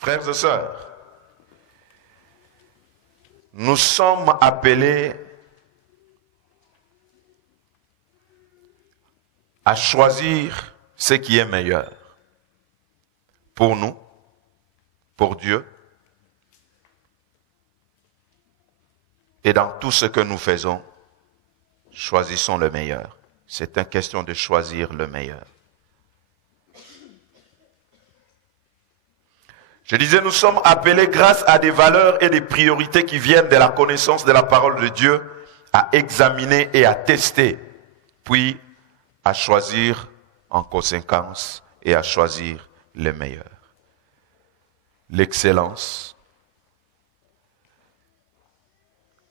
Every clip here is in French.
Frères et sœurs, nous sommes appelés à choisir ce qui est meilleur pour nous, pour Dieu, et dans tout ce que nous faisons, choisissons le meilleur. C'est une question de choisir le meilleur. Je disais, nous sommes appelés grâce à des valeurs et des priorités qui viennent de la connaissance de la parole de Dieu à examiner et à tester, puis à choisir en conséquence et à choisir le meilleur. L'excellence,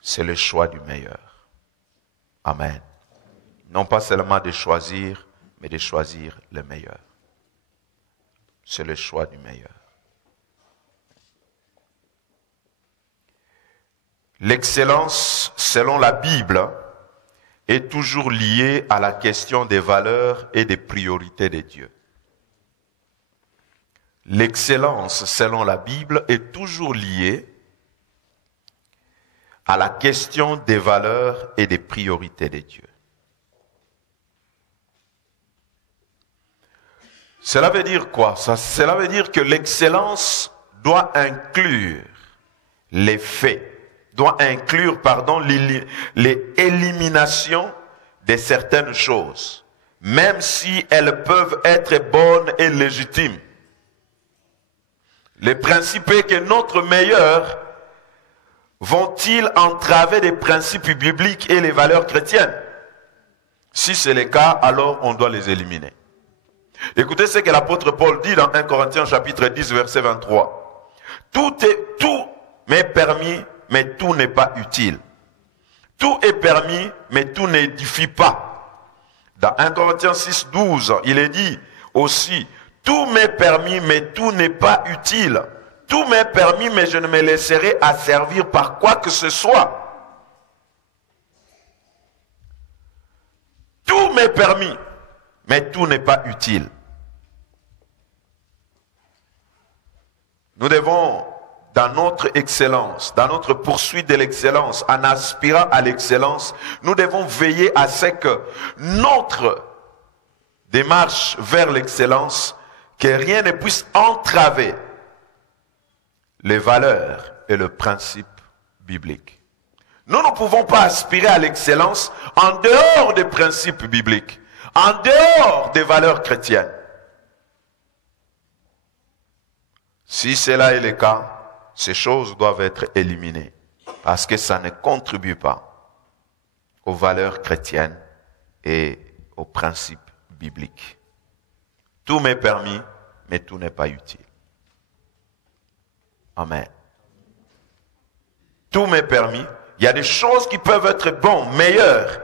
c'est le choix du meilleur. Amen. Non pas seulement de choisir, mais de choisir le meilleur. C'est le choix du meilleur. L'excellence, selon la Bible, est toujours liée à la question des valeurs et des priorités de Dieu. L'excellence, selon la Bible, est toujours liée à la question des valeurs et des priorités de Dieu. Cela veut dire quoi? Cela veut dire que l'excellence doit inclure les faits, doit inclure, l'élimination de certaines choses, même si elles peuvent être bonnes et légitimes. Le principe est que notre meilleur vont-ils entraver les principes bibliques et les valeurs chrétiennes? Si c'est le cas, alors on doit les éliminer. Écoutez ce que l'apôtre Paul dit dans 1 Corinthiens chapitre 10, verset 23. Tout m'est permis, mais tout n'est pas utile. Tout est permis, mais tout n'édifie pas. Dans 1 Corinthiens 6, 12, il est dit aussi, tout m'est permis, mais tout n'est pas utile. Tout m'est permis, mais je ne me laisserai asservir par quoi que ce soit. Tout m'est permis, mais tout n'est pas utile. Nous devons, dans notre excellence, dans notre poursuite de l'excellence, en aspirant à l'excellence, nous devons veiller à ce que notre démarche vers l'excellence, que rien ne puisse entraver les valeurs et le principe biblique. Nous ne pouvons pas aspirer à l'excellence en dehors des principes bibliques, en dehors des valeurs chrétiennes. Si cela est le cas, ces choses doivent être éliminées parce que ça ne contribue pas aux valeurs chrétiennes et aux principes bibliques. Tout m'est permis, mais tout n'est pas utile. Amen. Tout m'est permis. Il y a des choses qui peuvent être bonnes, meilleures,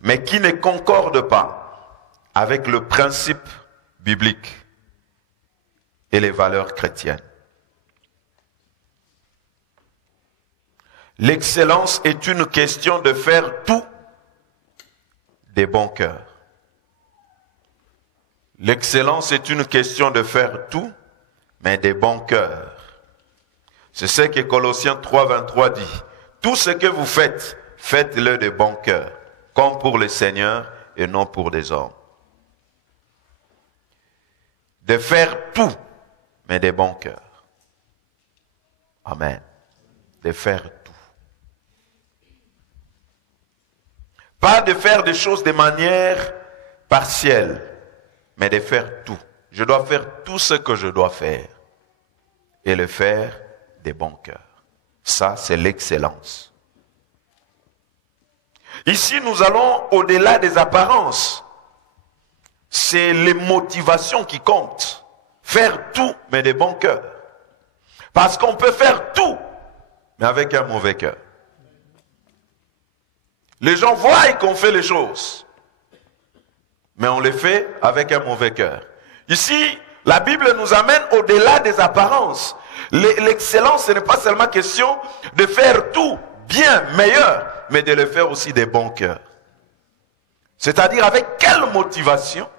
mais qui ne concordent pas avec le principe biblique et les valeurs chrétiennes. L'excellence est une question de faire tout des bons cœurs. L'excellence est une question de faire tout, mais des bons cœurs. C'est ce que Colossiens 3, 23 dit. Tout ce que vous faites, faites-le de bon cœur, comme pour le Seigneur et non pour des hommes. De faire tout, mais des bons cœurs. Amen. De faire tout. Pas de faire des choses de manière partielle, mais de faire tout. Je dois faire tout ce que je dois faire et le faire des bons cœurs. Ça, c'est l'excellence. Ici, nous allons au-delà des apparences. C'est les motivations qui comptent. Faire tout, mais des bons cœurs. Parce qu'on peut faire tout, mais avec un mauvais cœur. Les gens voient qu'on fait les choses, mais on les fait avec un mauvais cœur. Ici, la Bible nous amène au-delà des apparences. L'excellence, ce n'est pas seulement question de faire tout bien, meilleur, mais de le faire aussi des bons cœurs. C'est-à-dire avec quelle motivation,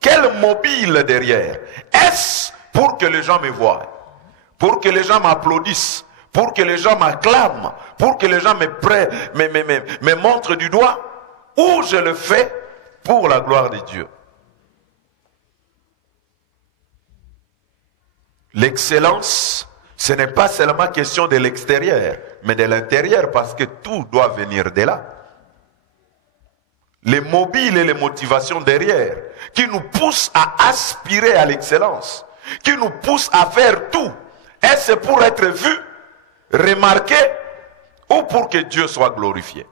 quel mobile derrière? Est-ce pour que les gens me voient? pour que les gens m'applaudissent, pour que les gens m'acclament, pour que les gens me montrent du doigt, ou je le fais pour la gloire de Dieu. L'excellence, ce n'est pas seulement question de l'extérieur, mais de l'intérieur, parce que tout doit venir de là. Les mobiles et les motivations derrière, qui nous poussent à aspirer à l'excellence, qui nous poussent à faire tout. Est-ce pour être vu, remarqué, ou pour que Dieu soit glorifié?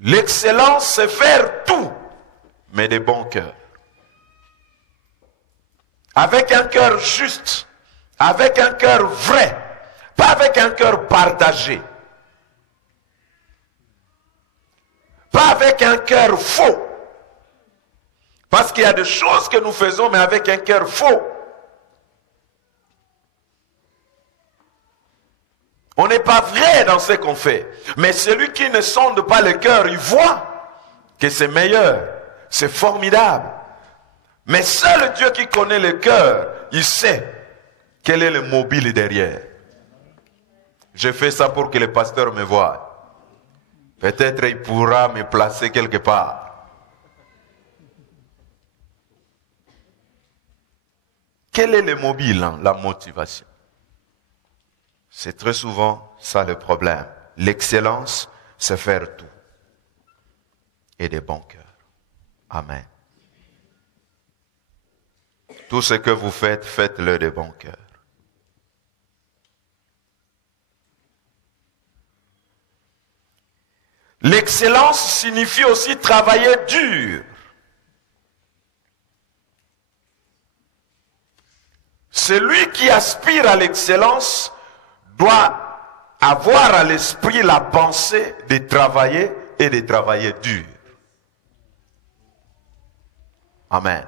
L'excellence, c'est faire tout, mais de bon cœur. Avec un cœur juste, avec un cœur vrai, pas avec un cœur partagé. Pas avec un cœur faux. Parce qu'il y a des choses que nous faisons, mais avec un cœur faux. On n'est pas vrai dans ce qu'on fait. Mais celui qui ne sonde pas le cœur, il voit que c'est meilleur, c'est formidable. Mais seul Dieu qui connaît le cœur, il sait quel est le mobile derrière. Je fais ça pour que le pasteur me voie. Peut-être il pourra me placer quelque part. Quel est le mobile, la motivation? C'est très souvent ça le problème. L'excellence, c'est faire tout. Et de bon cœur. Amen. Tout ce que vous faites, faites-le de bon cœur. L'excellence signifie aussi travailler dur. Celui qui aspire à l'excellence doit avoir à l'esprit la pensée de travailler et de travailler dur. Amen.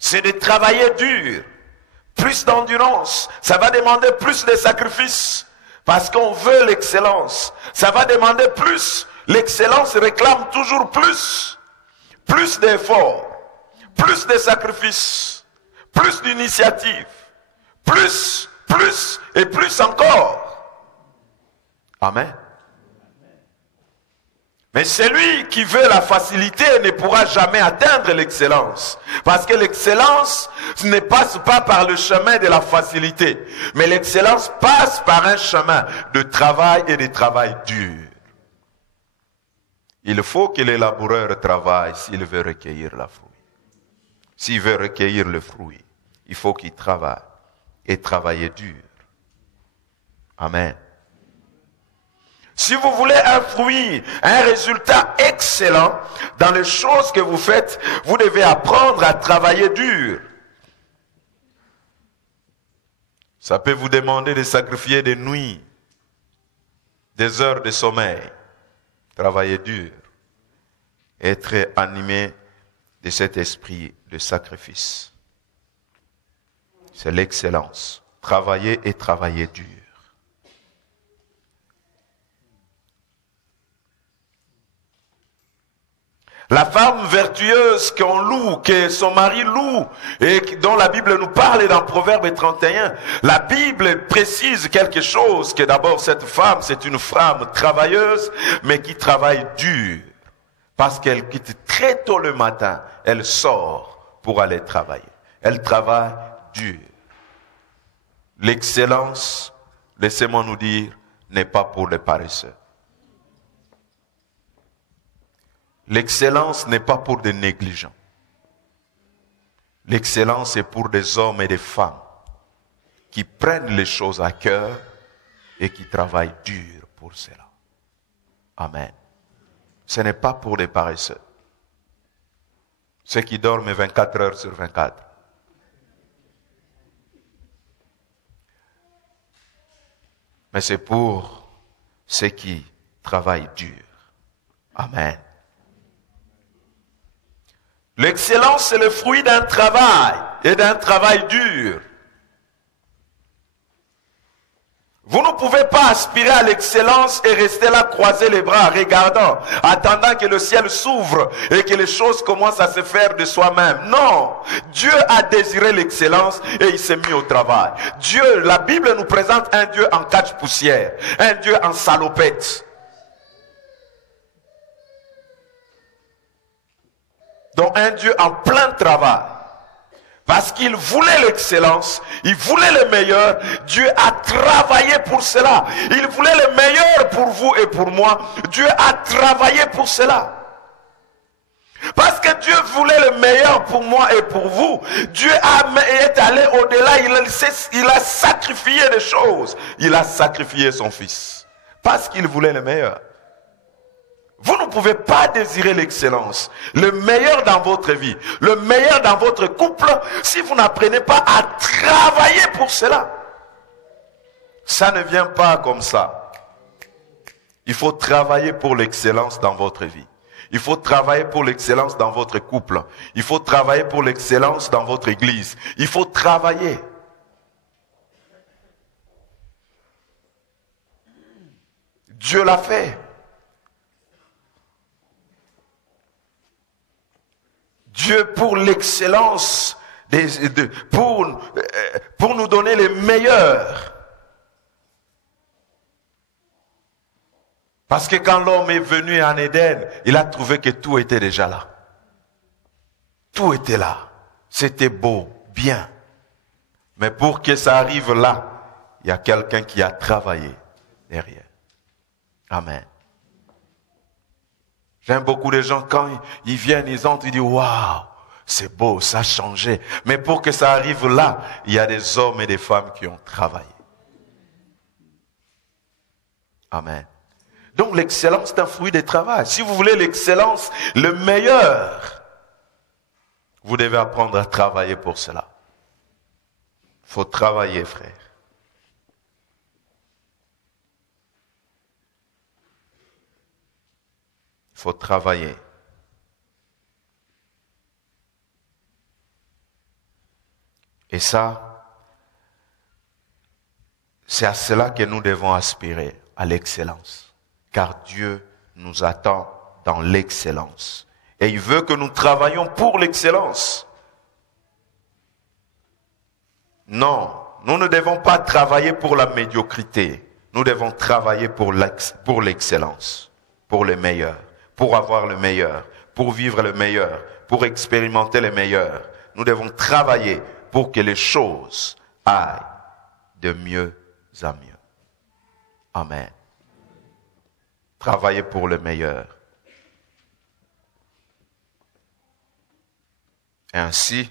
C'est de travailler dur, plus d'endurance. Ça va demander plus de sacrifices. Parce qu'on veut l'excellence. Ça va demander plus. L'excellence réclame toujours plus. Plus d'efforts. Plus de sacrifices. Plus d'initiatives. Plus et plus encore. Amen. Mais celui qui veut la facilité ne pourra jamais atteindre l'excellence. Parce que l'excellence ne passe pas par le chemin de la facilité. Mais l'excellence passe par un chemin de travail et de travail dur. Il faut que le laboureur travaille s'il veut recueillir la fruit. S'il veut recueillir le fruit, il faut qu'il travaille et travailler dur. Amen. Si vous voulez un fruit, un résultat excellent dans les choses que vous faites, vous devez apprendre à travailler dur. Ça peut vous demander de sacrifier des nuits, des heures de sommeil. Travailler dur. Être animé de cet esprit de sacrifice. C'est l'excellence. Travailler et travailler dur. La femme vertueuse qu'on loue, que son mari loue, et dont la Bible nous parle dans Proverbe 31, la Bible précise quelque chose, que d'abord cette femme, c'est une femme travailleuse, mais qui travaille dur. Parce qu'elle quitte très tôt le matin, elle sort pour aller travailler. Elle travaille dur. L'excellence, laissez-moi nous dire, n'est pas pour les paresseux. L'excellence n'est pas pour des négligents. L'excellence est pour des hommes et des femmes qui prennent les choses à cœur et qui travaillent dur pour cela. Amen. Ce n'est pas pour des paresseux. Ceux qui dorment 24 heures sur 24. Mais c'est pour ceux qui travaillent dur. Amen. L'excellence, c'est le fruit d'un travail et d'un travail dur. Vous ne pouvez pas aspirer à l'excellence et rester là, croiser les bras, regardant, attendant que le ciel s'ouvre et que les choses commencent à se faire de soi-même. Non! Dieu a désiré l'excellence et il s'est mis au travail. Dieu, la Bible nous présente un Dieu en cache-poussière, un Dieu en salopette. Donc un Dieu en plein travail. Parce qu'il voulait l'excellence, il voulait le meilleur. Dieu a travaillé pour cela. Il voulait le meilleur pour vous et pour moi. Dieu a travaillé pour cela. Parce que Dieu voulait le meilleur pour moi et pour vous. Dieu est allé au-delà, il a sacrifié des choses. Il a sacrifié son fils. Parce qu'il voulait le meilleur. Vous ne pouvez pas désirer l'excellence, le meilleur dans votre vie, le meilleur dans votre couple, si vous n'apprenez pas à travailler pour cela. Ça ne vient pas comme ça. Il faut travailler pour l'excellence dans votre vie. Il faut travailler pour l'excellence dans votre couple. Il faut travailler pour l'excellence dans votre église. Il faut travailler. Dieu l'a fait. Dieu pour l'excellence, pour nous donner les meilleurs. Parce que quand l'homme est venu en Éden, il a trouvé que tout était déjà là. Tout était là. C'était beau, bien. Mais pour que ça arrive là, il y a quelqu'un qui a travaillé derrière. Amen. J'aime beaucoup les gens, quand ils viennent, ils entrent, ils disent, waouh, c'est beau, ça a changé. Mais pour que ça arrive là, il y a des hommes et des femmes qui ont travaillé. Amen. Donc l'excellence est un fruit du travail. Si vous voulez l'excellence, le meilleur, vous devez apprendre à travailler pour cela. Il faut travailler, frère. Il faut travailler. Et ça, c'est à cela que nous devons aspirer, à l'excellence. Car Dieu nous attend dans l'excellence. Et il veut que nous travaillions pour l'excellence. Non, nous ne devons pas travailler pour la médiocrité. Nous devons travailler pour l'excellence, pour le meilleur. Pour avoir le meilleur, pour vivre le meilleur, pour expérimenter le meilleur. Nous devons travailler pour que les choses aillent de mieux en mieux. Amen. Travailler pour le meilleur. Et ainsi,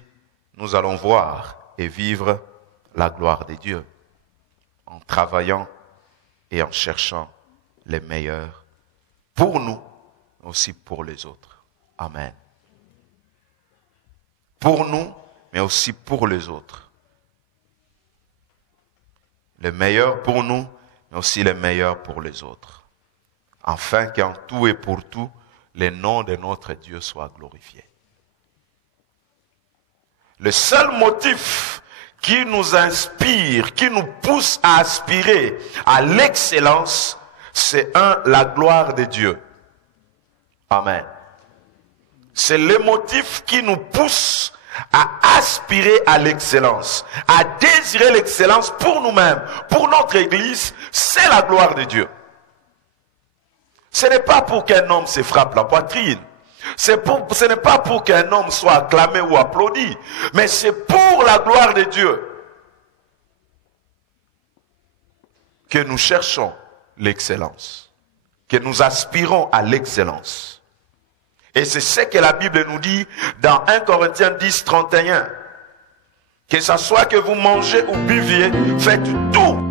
nous allons voir et vivre la gloire de Dieu en travaillant et en cherchant les meilleurs pour nous, aussi pour les autres. Amen. Pour nous, mais aussi pour les autres. Le meilleur pour nous, mais aussi le meilleur pour les autres. Afin qu'en tout et pour tout, le nom de notre Dieu soit glorifié. Le seul motif qui nous inspire, qui nous pousse à aspirer à l'excellence, c'est la gloire de Dieu. Amen. C'est le motif qui nous pousse à aspirer à l'excellence, à désirer l'excellence pour nous-mêmes, pour notre Église, c'est la gloire de Dieu. Ce n'est pas pour qu'un homme se frappe la poitrine, ce n'est pas pour qu'un homme soit acclamé ou applaudi, mais c'est pour la gloire de Dieu que nous cherchons l'excellence, que nous aspirons à l'excellence. Et c'est ce que la Bible nous dit dans 1 Corinthiens 10, 31. Que ce soit que vous mangez ou buviez, faites tout